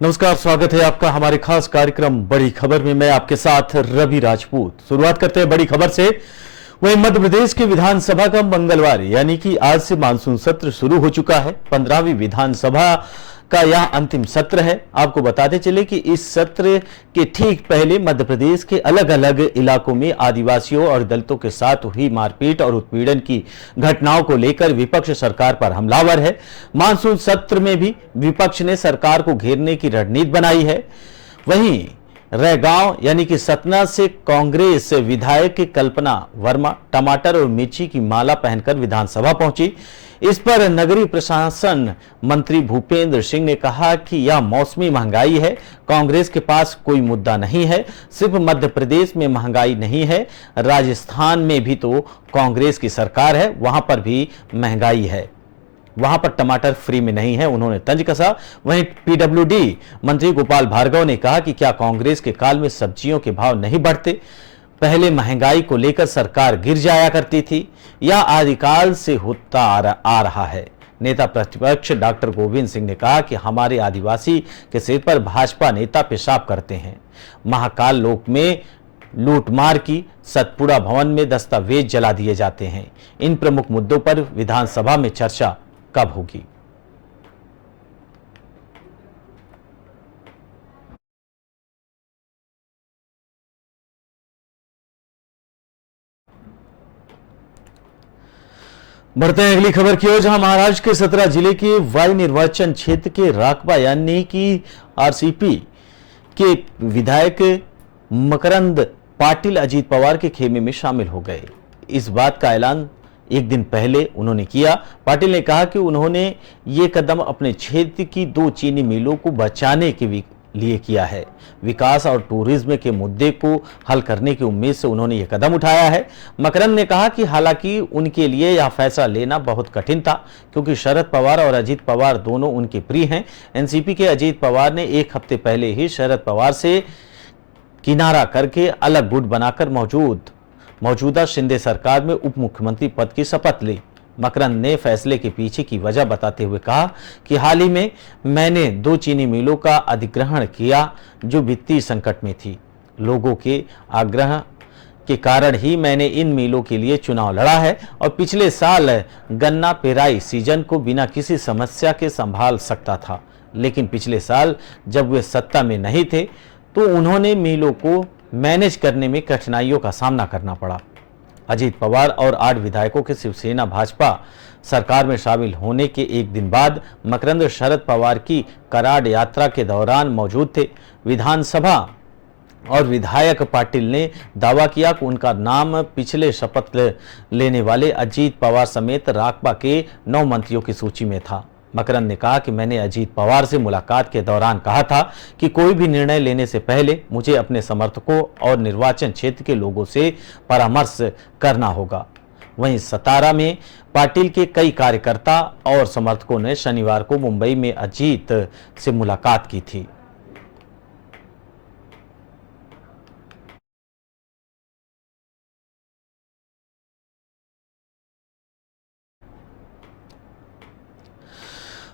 नमस्कार, स्वागत है आपका हमारे खास कार्यक्रम बड़ी खबर में। मैं आपके साथ रवि राजपूत। शुरुआत करते हैं बड़ी खबर से। वहीं मध्य प्रदेश की विधानसभा का मंगलवार यानी कि आज से मानसून सत्र शुरू हो चुका है। 15वीं विधानसभा का यह अंतिम सत्र है। आपको बताते चले कि इस सत्र के ठीक पहले मध्य प्रदेश के अलग अलग इलाकों में आदिवासियों और दलितों के साथ हुई मारपीट और उत्पीड़न की घटनाओं को लेकर विपक्ष सरकार पर हमलावर है। मानसून सत्र में भी विपक्ष ने सरकार को घेरने की रणनीति बनाई है। वहीं रैगांव यानी कि सतना से कांग्रेस विधायक कल्पना वर्मा टमाटर और मिर्ची की माला पहनकर विधानसभा पहुंची। इस पर नगरीय प्रशासन मंत्री भूपेंद्र सिंह ने कहा कि यह मौसमी महंगाई है, कांग्रेस के पास कोई मुद्दा नहीं है। सिर्फ मध्य प्रदेश में महंगाई नहीं है, राजस्थान में भी तो कांग्रेस की सरकार है, वहां पर भी महंगाई है, वहां पर टमाटर फ्री में नहीं है, उन्होंने तंज कसा। वहीं पीडब्ल्यूडी मंत्री गोपाल भार्गव ने कहा कि क्या कांग्रेस के काल में सब्जियों के भाव नहीं बढ़ते? पहले महंगाई को लेकर सरकार गिर जाया करती थी, यह आदिकाल से होता आ रहा है। नेता प्रतिपक्ष डॉक्टर गोविंद सिंह ने कहा कि हमारे आदिवासी के सिर पर भाजपा नेता पेशाब करते हैं। महाकाल लोक में लूटमार की, सतपुड़ा भवन में दस्तावेज जला दिए जाते हैं। इन प्रमुख मुद्दों पर विधानसभा में चर्चा कब होगी? बढ़ते हैं अगली खबर की ओर, जहां महाराष्ट्र के 17 जिले के वाई निर्वाचन क्षेत्र के राकबा यानी कि आरसीपी के विधायक मकरंद पाटिल अजीत पवार के खेमे में शामिल हो गए। इस बात का ऐलान एक दिन पहले उन्होंने किया। पाटिल ने कहा कि उन्होंने ये कदम अपने क्षेत्र की 2 चीनी मिलों को बचाने के लिए किया है। विकास और टूरिज्म के मुद्दे को हल करने की उम्मीद से उन्होंने ये कदम उठाया है। मकरंद ने कहा कि हालांकि उनके लिए यह फैसला लेना बहुत कठिन था, क्योंकि शरद पवार और अजीत पवार दोनों उनके प्रिय हैं। एनसीपी के अजीत पवार ने 1 हफ्ते पहले ही शरद पवार से किनारा करके अलग गुट बनाकर मौजूदा शिंदे सरकार में उप मुख्यमंत्री पद की शपथ ली। मकरंद ने फैसले के पीछे की वजह बताते हुए कहा कि हाल ही में मैंने 2 चीनी मिलों का अधिग्रहण किया जो वित्तीय संकट में थी। लोगों के आग्रह के कारण ही मैंने इन मिलों के लिए चुनाव लड़ा है और पिछले साल गन्ना पेराई सीजन को बिना किसी समस्या के संभाल सकता था, लेकिन पिछले साल जब वे सत्ता में नहीं थे तो उन्होंने मिलों को मैनेज करने में कठिनाइयों का सामना करना पड़ा। अजीत पवार और 8 विधायकों के शिवसेना भाजपा सरकार में शामिल होने के एक दिन बाद मकरंद शरद पवार की कराड़ यात्रा के दौरान मौजूद थे। विधानसभा और विधायक पाटिल ने दावा किया कि उनका नाम पिछले शपथ लेने वाले अजीत पवार समेत राकबा के 9 मंत्रियों की सूची में था। मकरंद ने कहा कि मैंने अजीत पवार से मुलाकात के दौरान कहा था कि कोई भी निर्णय लेने से पहले मुझे अपने समर्थकों और निर्वाचन क्षेत्र के लोगों से परामर्श करना होगा। वहीं सतारा में पाटिल के कई कार्यकर्ता और समर्थकों ने शनिवार को मुंबई में अजीत से मुलाकात की थी।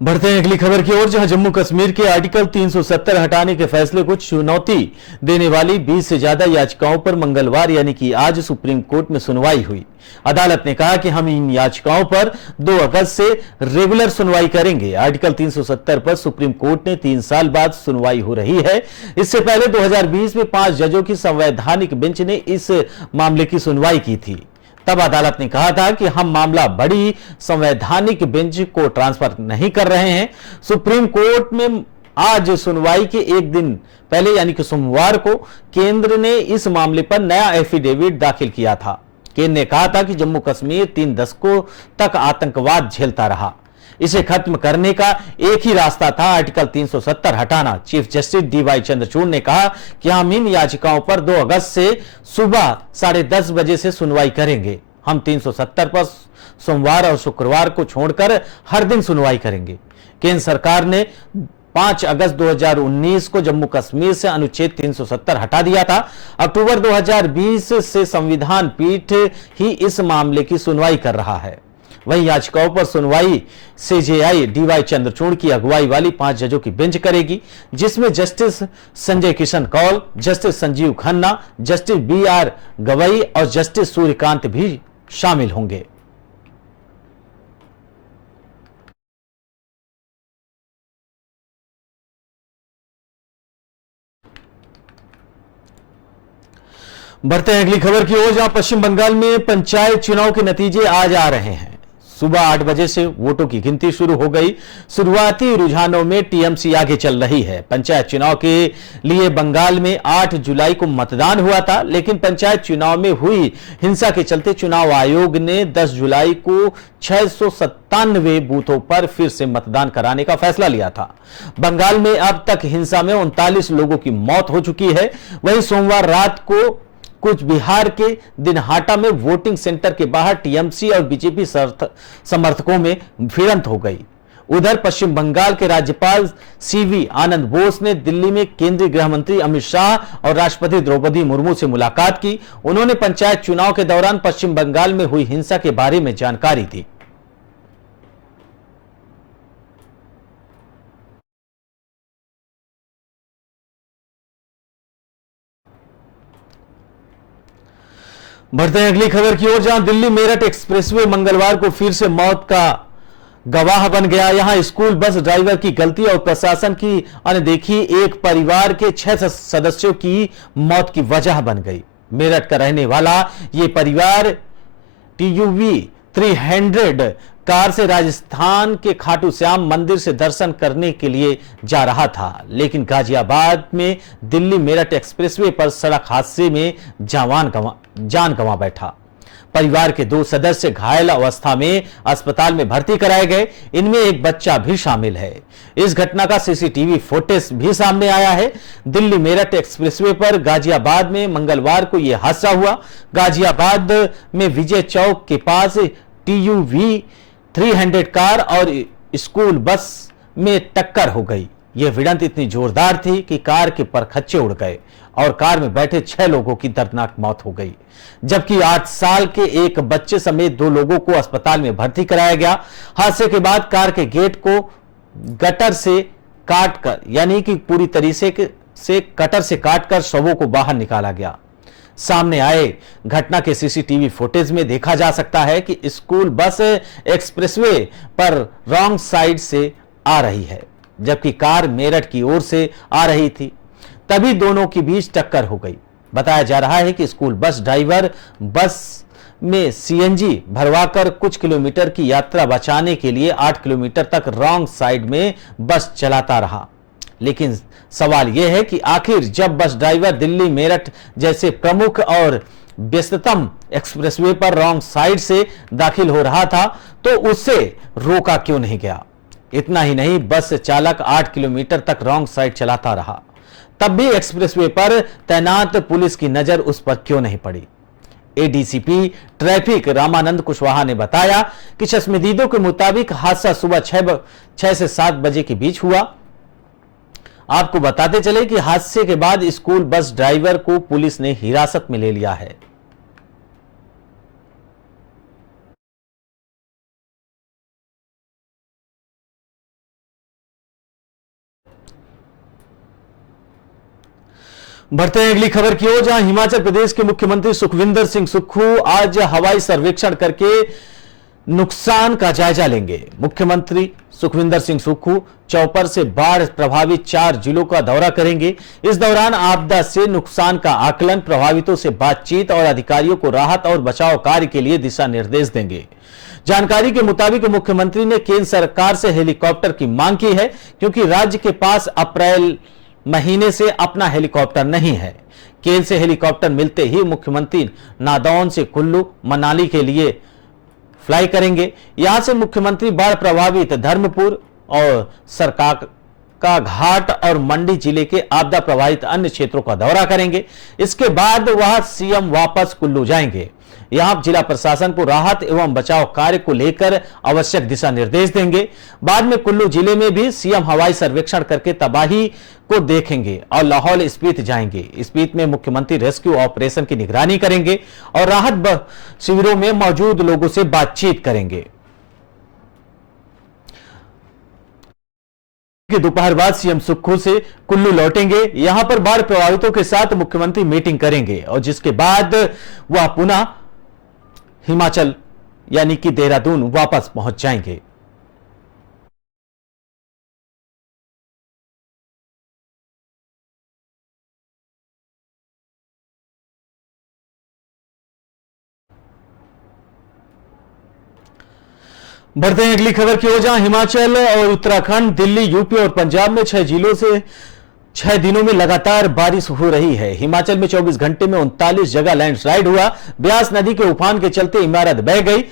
बढ़ते हैं अगली खबर की ओर, जहां जम्मू कश्मीर के आर्टिकल 370 हटाने के फैसले को चुनौती देने वाली 20 से ज्यादा याचिकाओं पर मंगलवार यानी कि आज सुप्रीम कोर्ट में सुनवाई हुई। अदालत ने कहा कि हम इन याचिकाओं पर 2 अगस्त से रेगुलर सुनवाई करेंगे। आर्टिकल 370 पर सुप्रीम कोर्ट ने 3 साल बाद सुनवाई हो रही है। इससे पहले 2020 में 5 जजों की संवैधानिक बेंच ने इस मामले की सुनवाई की थी। तब अदालत ने कहा था कि हम मामला बड़ी संवैधानिक बेंच को ट्रांसफर नहीं कर रहे हैं। सुप्रीम कोर्ट में आज सुनवाई के एक दिन पहले यानी कि सोमवार को केंद्र ने इस मामले पर नया एफिडेविट दाखिल किया था। केंद्र ने कहा था कि जम्मू कश्मीर 3 दशकों तक आतंकवाद झेलता रहा, इसे खत्म करने का एक ही रास्ता था आर्टिकल 370 हटाना। चीफ जस्टिस डीवाई चंद्रचूड़ ने कहा कि हम इन याचिकाओं पर 2 अगस्त से सुबह 10:30 बजे से सुनवाई करेंगे। हम 370 पर सोमवार और शुक्रवार को छोड़कर हर दिन सुनवाई करेंगे। केंद्र सरकार ने 5 अगस्त 2019 को जम्मू कश्मीर से अनुच्छेद 370 हटा दिया था। अक्टूबर 2020 से संविधान पीठ ही इस मामले की सुनवाई कर रहा है। वहीं याचिकाओं पर सुनवाई सीजेआई डीवाई चंद्रचूड़ की अगुवाई वाली 5 जजों की बेंच करेगी, जिसमें justice Sanjay Kishan Kaul, justice Sanjiv Khanna, justice BR Gavai और जस्टिस सूर्यकांत भी शामिल होंगे। बढ़ते हैं अगली खबर की ओर, जहां पश्चिम बंगाल में पंचायत चुनाव के नतीजे आज आ रहे हैं। सुबह 8 बजे से वोटों की गिनती शुरू हो गई। शुरुआती रुझानों में टीएमसी आगे चल रही है। पंचायत चुनाव के लिए बंगाल में 8 जुलाई को मतदान हुआ था, लेकिन पंचायत चुनाव में हुई हिंसा के चलते चुनाव आयोग ने 10 जुलाई को 697 बूथों पर फिर से मतदान कराने का फैसला लिया था। बंगाल में अब तक हिंसा में 39 लोगों की मौत हो चुकी है। वहीं सोमवार रात को कुछ बिहार के दिनहाटा में वोटिंग सेंटर के बाहर टीएमसी और बीजेपी समर्थकों में भिड़ंत हो गई। उधर पश्चिम बंगाल के राज्यपाल सीवी आनंद बोस ने दिल्ली में केंद्रीय गृह मंत्री अमित शाह और राष्ट्रपति द्रौपदी मुर्मू से मुलाकात की। उन्होंने पंचायत चुनाव के दौरान पश्चिम बंगाल में हुई हिंसा के बारे में जानकारी दी। बढ़ते हैं अगली खबर की ओर, जहां दिल्ली मेरठ एक्सप्रेसवे मंगलवार को फिर से मौत का गवाह बन गया। यहां स्कूल बस ड्राइवर की गलती और प्रशासन की अनदेखी एक परिवार के 6 सदस्यों की मौत की वजह बन गई। मेरठ का रहने वाला यह परिवार टीयूवी 300 कार से राजस्थान के खाटू श्याम मंदिर से दर्शन करने के लिए जा रहा था, लेकिन गाजियाबाद में दिल्ली मेरठ एक्सप्रेसवे पर सड़क हादसे में जान गंवा बैठा। परिवार के 2 सदस्य घायल अवस्था में अस्पताल में भर्ती कराए गए। इनमें एक बच्चा भी शामिल है। इस घटना का सीसीटीवी फुटेज भी सामने आया है। दिल्ली मेरठ एक्सप्रेसवे पर गाजियाबाद में मंगलवार को यह हादसा हुआ। गाजियाबाद में विजय चौक के पास टीयूवी 300 कार और स्कूल बस में टक्कर हो गई। यह भिड़ंत इतनी जोरदार थी कि कार के परखच्चे उड़ गए और कार में बैठे 6 लोगों की दर्दनाक मौत हो गई, जबकि 8 साल के एक बच्चे समेत 2 लोगों को अस्पताल में भर्ती कराया गया। हादसे के बाद कार के गेट को गटर से काटकर, यानी कि पूरी तरीके से कटर से काटकर शवों को बाहर निकाला गया। सामने आए घटना के सीसीटीवी फुटेज में देखा जा सकता है कि स्कूल बस एक्सप्रेसवे पर रॉन्ग साइड से आ रही है, जबकि कार मेरठ की ओर से आ रही थी। तभी दोनों के बीच टक्कर हो गई। बताया जा रहा है कि स्कूल बस ड्राइवर बस में सीएनजी भरवाकर कुछ किलोमीटर की यात्रा बचाने के लिए 8 किलोमीटर तक रॉन्ग साइड में बस चलाता रहा। लेकिन सवाल यह है कि आखिर जब बस ड्राइवर दिल्ली मेरठ जैसे प्रमुख और व्यस्ततम एक्सप्रेसवे पर रॉन्ग साइड से दाखिल हो रहा था तो उसे रोका क्यों नहीं गया। इतना ही नहीं, बस चालक 8 किलोमीटर तक रॉन्ग साइड चलाता रहा, तब भी एक्सप्रेसवे पर तैनात पुलिस की नजर उस पर क्यों नहीं पड़ी। एडीसीपी ट्रैफिक रामानंद कुशवाहा ने बताया कि चश्मदीदों के मुताबिक हादसा सुबह 6 से 7 बजे के बीच हुआ। आपको बताते चले कि हादसे के बाद स्कूल बस ड्राइवर को पुलिस ने हिरासत में ले लिया है। बढ़ते हैं अगली खबर की ओर, जहां हिमाचल प्रदेश के मुख्यमंत्री सुखविंदर सिंह सुक्खू आज हवाई सर्वेक्षण करके नुकसान का जायजा लेंगे। मुख्यमंत्री सुखविंदर सिंह सुक्खू चौपर से बाढ़ प्रभावित 4 जिलों का दौरा करेंगे। इस दौरान आपदा से नुकसान का आकलन, प्रभावितों से बातचीत और अधिकारियों को राहत और बचाव कार्य के लिए दिशा निर्देश देंगे। जानकारी के मुताबिक मुख्यमंत्री ने केंद्र सरकार से हेलीकॉप्टर की मांग की है, क्योंकि राज्य के पास अप्रैल महीने से अपना हेलीकॉप्टर नहीं है। केंद्र से हेलीकॉप्टर मिलते ही मुख्यमंत्री नादौन से कुल्लू मनाली के लिए फ्लाई करेंगे। यहां से मुख्यमंत्री बाढ़ प्रभावित धर्मपुर और सरकार का घाट और मंडी जिले के आपदा प्रभावित अन्य क्षेत्रों का दौरा करेंगे। इसके बाद वह सीएम वापस कुल्लू जाएंगे। यहां जिला प्रशासन को राहत एवं बचाव कार्य को लेकर आवश्यक दिशा निर्देश देंगे। बाद में कुल्लू जिले में भी सीएम हवाई सर्वेक्षण करके तबाही को देखेंगे और लाहौल स्पीति जाएंगे। स्पीति में मुख्यमंत्री रेस्क्यू ऑपरेशन की निगरानी करेंगे और राहत शिविरों में मौजूद लोगों से बातचीत करेंगे। कि दोपहर बाद सीएम सुक्खू से कुल्लू लौटेंगे। यहां पर बाढ़ प्रभावितों के साथ मुख्यमंत्री मीटिंग करेंगे और जिसके बाद वह पुनः हिमाचल यानी कि देहरादून वापस पहुंच जाएंगे। बढ़ते हैं अगली खबर की ओर, जहां हिमाचल और उत्तराखंड, दिल्ली, यूपी और पंजाब में 6 जिलों से 6 दिनों में लगातार बारिश हो रही है। हिमाचल में 24 घंटे में 39 जगह लैंडस्लाइड हुआ। ब्यास नदी के उफान के चलते इमारत बह गई,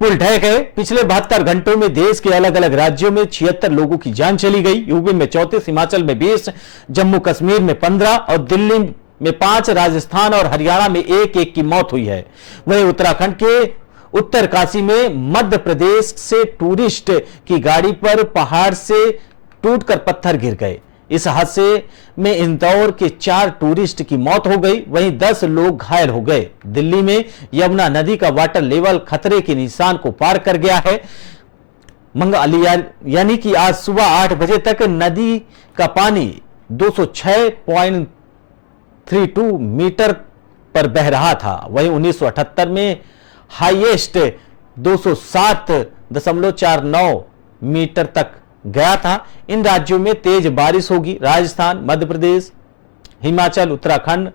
पुल ढह गए। पिछले 72 घंटों में देश के अलग अलग राज्यों में 76 लोगों की जान चली गई। यूपी में 34, हिमाचल में 20, जम्मू कश्मीर में 15 और दिल्ली में 5, राजस्थान और हरियाणा में 1-1 की मौत हुई है। वहीं उत्तराखंड के उत्तरकाशी में मध्य प्रदेश से टूरिस्ट की गाड़ी पर पहाड़ से टूटकर पत्थर गिर गए। इस हादसे में इंदौर के 4 टूरिस्ट की मौत हो गई, वहीं 10 लोग घायल हो गए। दिल्ली में यमुना नदी का वाटर लेवल खतरे के निशान को पार कर गया है। यानी कि आज सुबह 8 बजे तक नदी का पानी 206.32 मीटर पर बह रहा था। वहीं 1978 में हाईएस्ट 207.49 मीटर तक गया था। इन राज्यों में तेज बारिश होगी। राजस्थान, मध्य प्रदेश, हिमाचल, उत्तराखंड,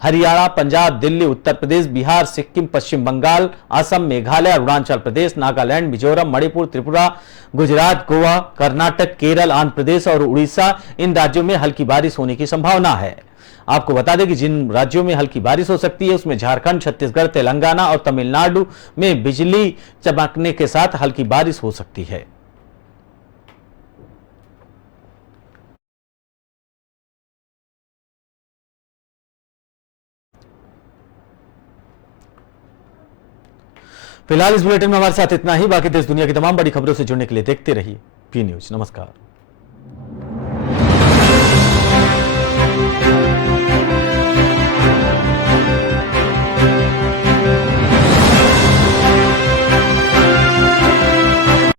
हरियाणा, पंजाब, दिल्ली, उत्तर प्रदेश, बिहार, सिक्किम, पश्चिम बंगाल, असम, मेघालय, अरुणाचल प्रदेश, नागालैंड, मिजोरम, मणिपुर, त्रिपुरा, गुजरात, गोवा, कर्नाटक, केरल, आंध्र प्रदेश और उड़ीसा, इन राज्यों में हल्की बारिश होने की संभावना है। आपको बता दें कि जिन राज्यों में हल्की बारिश हो सकती है उसमें झारखंड, छत्तीसगढ़, तेलंगाना और तमिलनाडु में बिजली चमकने के साथ हल्की बारिश हो सकती है। फिलहाल इस बुलेटिन में हमारे साथ इतना ही। बाकी देश दुनिया की तमाम बड़ी खबरों से जुड़ने के लिए देखते रहिए पी न्यूज। नमस्कार।